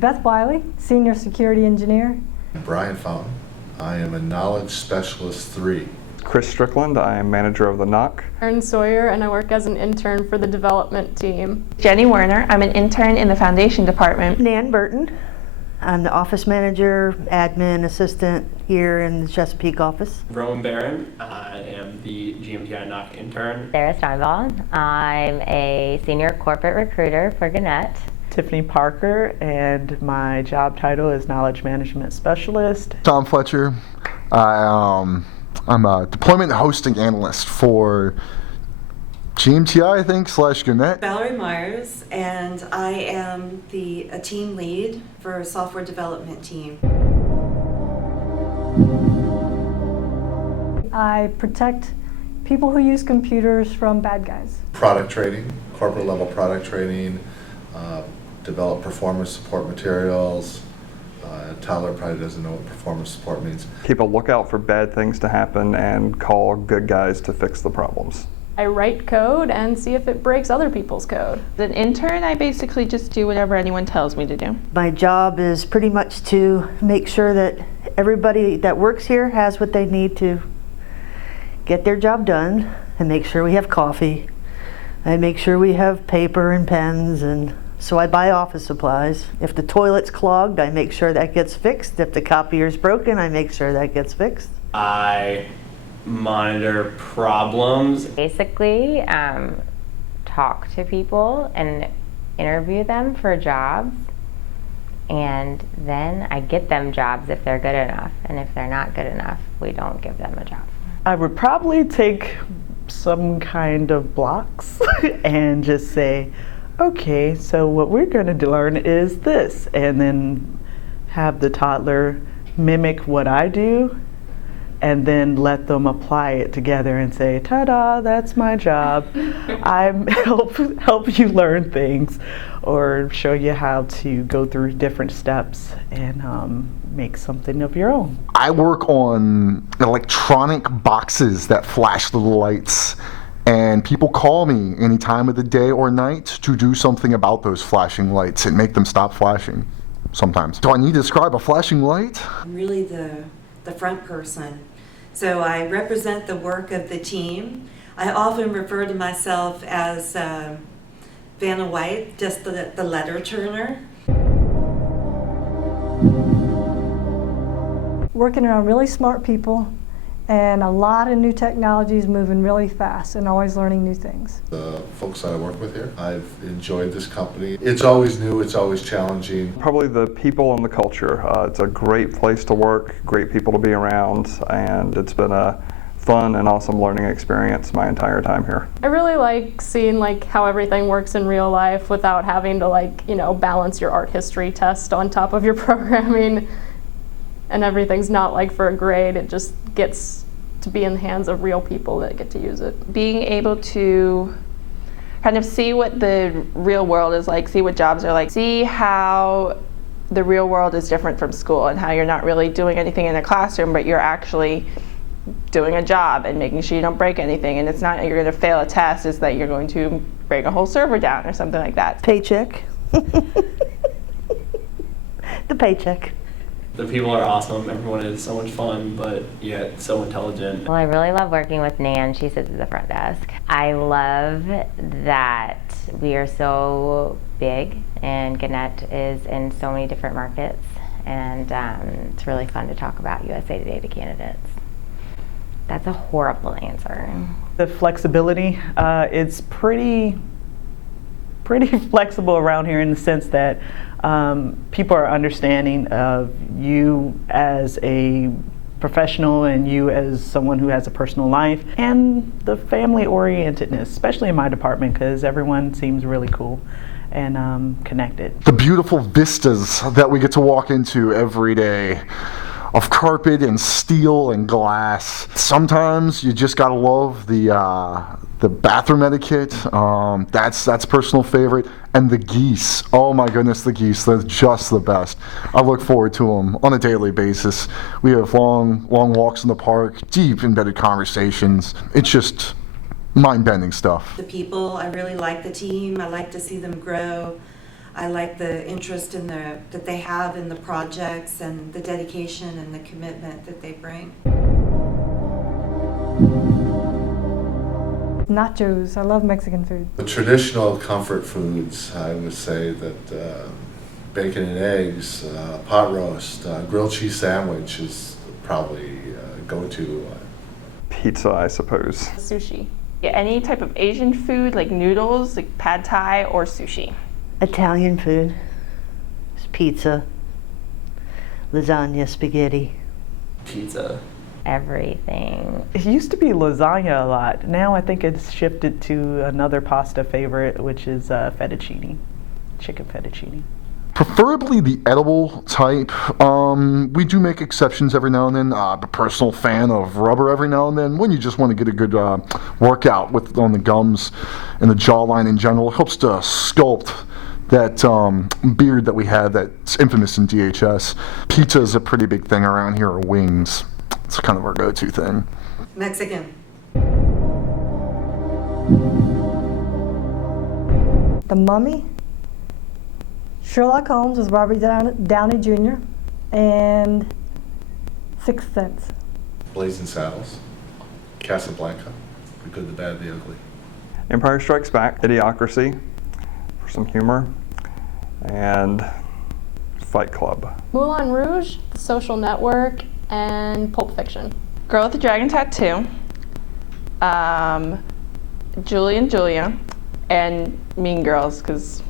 Beth Wiley, Senior Security Engineer. Brian Fountain. I am a Knowledge Specialist 3. Chris Strickland, I am manager of the NOC. Erin Sawyer, and I work as an intern for the development team. Jenny Werner, I'm an intern in the foundation department. Nan Burton, I'm the office manager, admin assistant here in the Chesapeake office. Rowan Barron, I am the GMTI NOC intern. Sarah Steinbaugh, I'm a senior corporate recruiter for Gannett. Tiffany Parker, and my job title is Knowledge Management Specialist. Tom Fletcher, I'm a deployment hosting analyst for GMTI, I think, / Gannett. Valerie Myers, and I am a team lead for a software development team. I protect people who use computers from bad guys. Product training, corporate level product training, develop performance support materials. Tyler probably doesn't know what performance support means. Keep a lookout for bad things to happen and call good guys to fix the problems. I write code and see if it breaks other people's code. As an intern, I basically just do whatever anyone tells me to do. My job is pretty much to make sure that everybody that works here has what they need to get their job done, and make sure we have coffee, and make sure we have paper and pens, and so I buy office supplies. If the toilet's clogged, I make sure that gets fixed. If the copier's broken, I make sure that gets fixed. I monitor problems. Basically, talk to people and interview them for jobs, and then I get them jobs if they're good enough, and if they're not good enough, we don't give them a job. I would probably take some kind of blocks and just say, okay, so what we're going to learn is this, and then have the toddler mimic what I do, and then let them apply it together and say, ta-da, that's my job. I help you learn things, or show you how to go through different steps and make something of your own. I work on electronic boxes that flash little lights, and people call me any time of the day or night to do something about those flashing lights and make them stop flashing sometimes. Do I need to describe a flashing light? I'm really the front person. So I represent the work of the team. I often refer to myself as Vanna White, just the letter turner. Working around really smart people and a lot of new technologies moving really fast and always learning new things. The folks that I work with here, I've enjoyed this company. It's always new, it's always challenging. Probably the people and the culture. It's a great place to work, great people to be around, and it's been a fun and awesome learning experience my entire time here. I really like seeing how everything works in real life without having to balance your art history test on top of your programming, and everything's not for a grade. It just gets to be in the hands of real people that get to use it. Being able to kind of see what the real world is like, see what jobs are like, see how the real world is different from school, and how you're not really doing anything in a classroom, but you're actually doing a job and making sure you don't break anything. And it's not that you're going to fail a test, it's that you're going to break a whole server down or something like that. Paycheck. The paycheck. The people are awesome, everyone is so much fun, but yet so intelligent. Well, I really love working with Nan. She sits at the front desk. I love that we are so big, and Gannett is in so many different markets, and it's really fun to talk about USA Today to candidates. That's a horrible answer. The flexibility, it's pretty flexible around here in the sense that people are understanding of you as a professional and you as someone who has a personal life, and the family orientedness, especially in my department, because everyone seems really cool and connected. The beautiful vistas that we get to walk into every day of carpet and steel and glass. Sometimes you just gotta love the bathroom etiquette. That's personal favorite. And the geese. Oh my goodness, the geese. They're just the best. I look forward to them on a daily basis. We have long walks in the park, deep embedded conversations. It's just mind-bending stuff. The people, I really like the team. I like to see them grow. I like the interest in that they have in the projects and the dedication and the commitment that they bring. Nachos. I love Mexican food. The traditional comfort foods, I would say that bacon and eggs, pot roast, grilled cheese sandwich is probably go-to. Pizza, I suppose. Sushi. Yeah, any type of Asian food like noodles, like pad thai or sushi. Italian food, pizza, lasagna, spaghetti. Pizza. Everything. It used to be lasagna a lot. Now I think it's shifted to another pasta favorite, which is fettuccine, chicken fettuccine. Preferably the edible type. We do make exceptions every now and then. I'm a personal fan of rubber every now and then when you just want to get a good workout on the gums and the jawline in general. It helps to sculpt that beard that we had that's infamous in DHS. Pizza is a pretty big thing around here, or wings. It's kind of our go-to thing. Mexican. The Mummy, Sherlock Holmes with Robert Downey Jr., and Sixth Sense. Blazing Saddles, Casablanca, The Good, the Bad, the Ugly. Empire Strikes Back, Idiocracy, for some humor, and Fight Club. Moulin Rouge, The Social Network, and Pulp Fiction. Girl with the Dragon Tattoo, Julie and Julia, and Mean Girls, because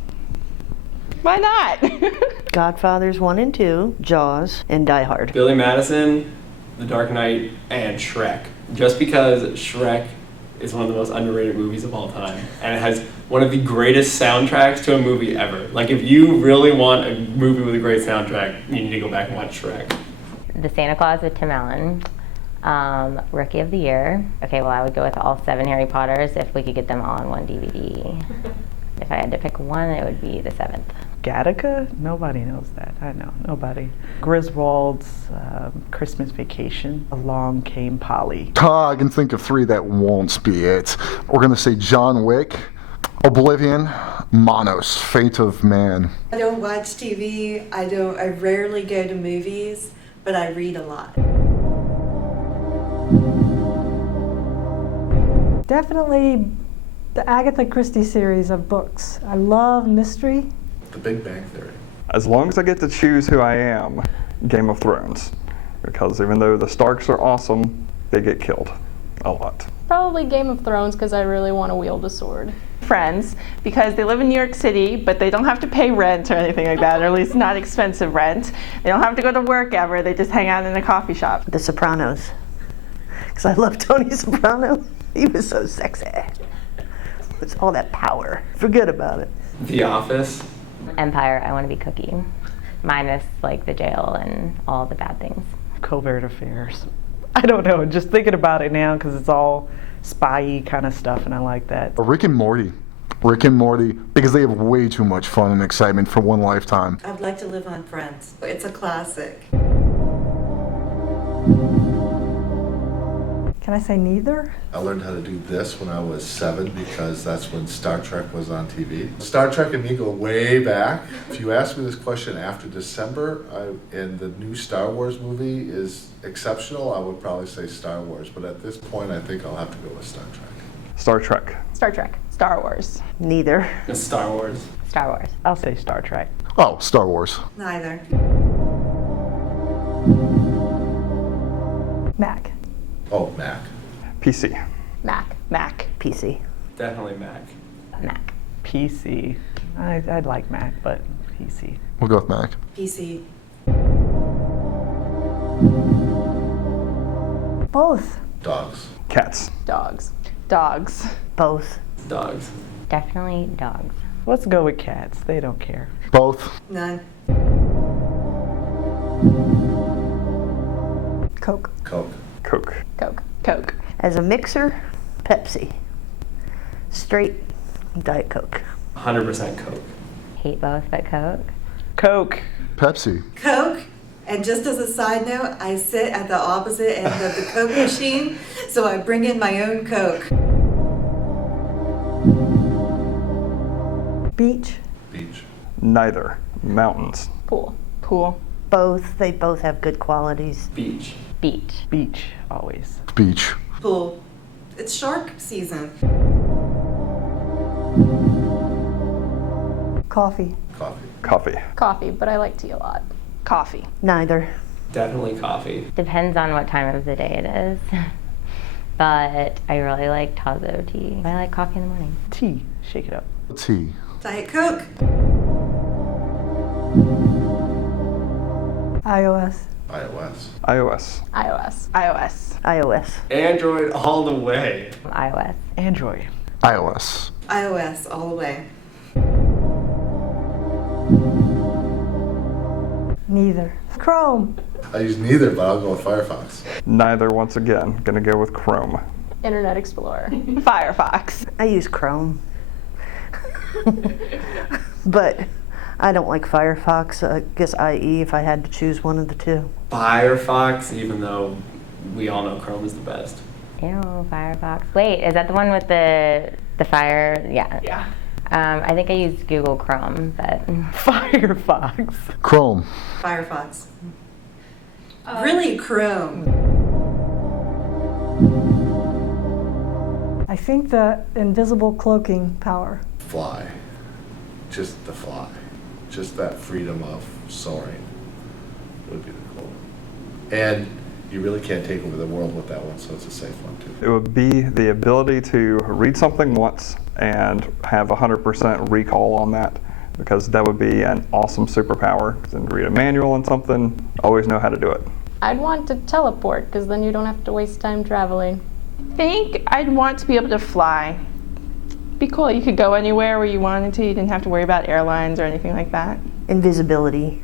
why not? Godfathers 1 and 2, Jaws, and Die Hard. Billy Madison, The Dark Knight, and Shrek. Just because Shrek is one of the most underrated movies of all time, and it has one of the greatest soundtracks to a movie ever. Like, if you really want a movie with a great soundtrack, you need to go back and watch Shrek. The Santa Claus with Tim Allen. Rookie of the Year. Okay, well, I would go with all 7 Harry Potters if we could get them all on one DVD. If I had to pick one, it would be the 7th. Gattaca? Nobody knows that. I know, nobody. Griswold's Christmas Vacation. Along Came Polly. I can think of 3 that won't be it. We're going to say John Wick, Oblivion, Monos, Fate of Man. I don't watch TV. I rarely go to movies, but I read a lot. Definitely the Agatha Christie series of books. I love mystery. The Big Bang Theory. As long as I get to choose who I am, Game of Thrones. Because even though the Starks are awesome, they get killed a lot. Probably Game of Thrones because I really want to wield a sword. Friends, because they live in New York City, but they don't have to pay rent or anything like that, or at least not expensive rent. They don't have to go to work ever. They just hang out in a coffee shop. The Sopranos. Because I love Tony Soprano. He was so sexy. It's all that power. Forget about it. The Office. Empire, I want to be Cookie. Minus like the jail and all the bad things. Covert Affairs. I don't know, just thinking about it now because it's all spy-y kind of stuff and I like that. Rick and Morty. Rick and Morty, because they have way too much fun and excitement for one lifetime. I'd like to live on Friends. It's a classic. Can I say neither? I learned how to do this when I was 7 because that's when Star Trek was on TV. Star Trek and me go way back. If you ask me this question after December, and the new Star Wars movie is exceptional, I would probably say Star Wars. But at this point, I think I'll have to go with Star Trek. Star Trek. Star Trek. Star Wars. Neither. It's Star Wars. Star Wars. I'll say Star Trek. Oh, Star Wars. Neither. Mac. Oh, Mac. PC. Mac. Mac. PC. Definitely Mac. Mac. PC. I'd like Mac, but PC. We'll go with Mac. PC. Both. Dogs. Cats. Dogs. Dogs. Both. Dogs. Definitely dogs. Let's go with cats. They don't care. Both. None. Coke. Coke. Coke. Coke. Coke. As a mixer, Pepsi. Straight, Diet Coke. 100% Coke. Hate both, but Coke. Coke. Pepsi. Coke. And just as a side note, I sit at the opposite end of the Coke machine, so I bring in my own Coke. Beach. Beach. Neither. Mountains. Pool. Pool. Both. They both have good qualities. Beach. Beach. Beach, always. Beach. Pool. It's shark season. Coffee. Coffee. Coffee. Coffee, but I like tea a lot. Coffee. Neither. Definitely coffee. Depends on what time of the day it is. But I really like Tazo tea. I like coffee in the morning. Tea, shake it up. Tea. Diet Coke. iOS. iOS. iOS. iOS. iOS. iOS. Android all the way. iOS. Android. iOS. iOS all the way. Neither. Chrome. I use neither, but I'll go with Firefox. Neither, once again. Gonna go with Chrome. Internet Explorer. Firefox. I use Chrome. But I don't like Firefox. I guess IE if I had to choose one of the two. Firefox, even though we all know Chrome is the best. Ew, Firefox. Wait, is that the one with the fire? Yeah. Yeah. I think I used Google Chrome, but Firefox. Chrome. Firefox. Really, Chrome. I think the invisible cloaking power. Fly. Just the fly. Just that freedom of soaring would be the goal. And you really can't take over the world with that one, so it's a safe one too. It would be the ability to read something once and have 100% recall on that, because that would be an awesome superpower. Then read a manual on something, always know how to do it. I'd want to teleport, because then you don't have to waste time traveling. I think I'd want to be able to fly. Be cool. You could go anywhere where you wanted to. You didn't have to worry about airlines or anything like that. Invisibility.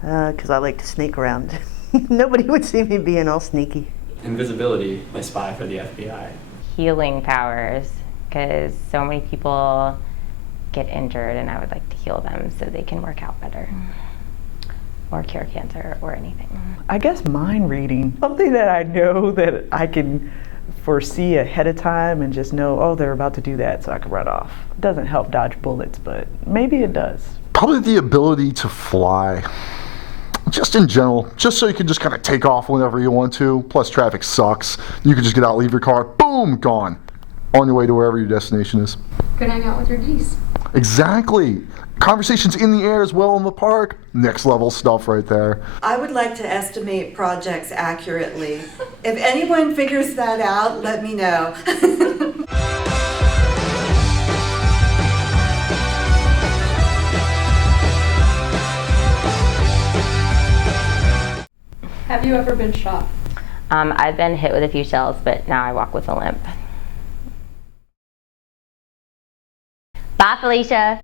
Because I like to sneak around. Nobody would see me being all sneaky. Invisibility, my spy for the FBI. healing powers, because so many people get injured and I would like to heal them so they can work out better or cure cancer or anything. I guess mind reading, something that I know that I can foresee ahead of time and just know, oh, they're about to do that, so I can run off. It doesn't help dodge bullets, but maybe it does. Probably the ability to fly. Just in general, just so you can just kind of take off whenever you want to. Plus traffic sucks. You can just get out, leave your car, boom, gone. On your way to wherever your destination is. Could hang out with your geese. Exactly. Conversations in the air as well in the park. Next level stuff right there. I would like to estimate projects accurately. If anyone figures that out, let me know. Have you ever been shot? I've been hit with a few shells, but now I walk with a limp. Bye, Felicia.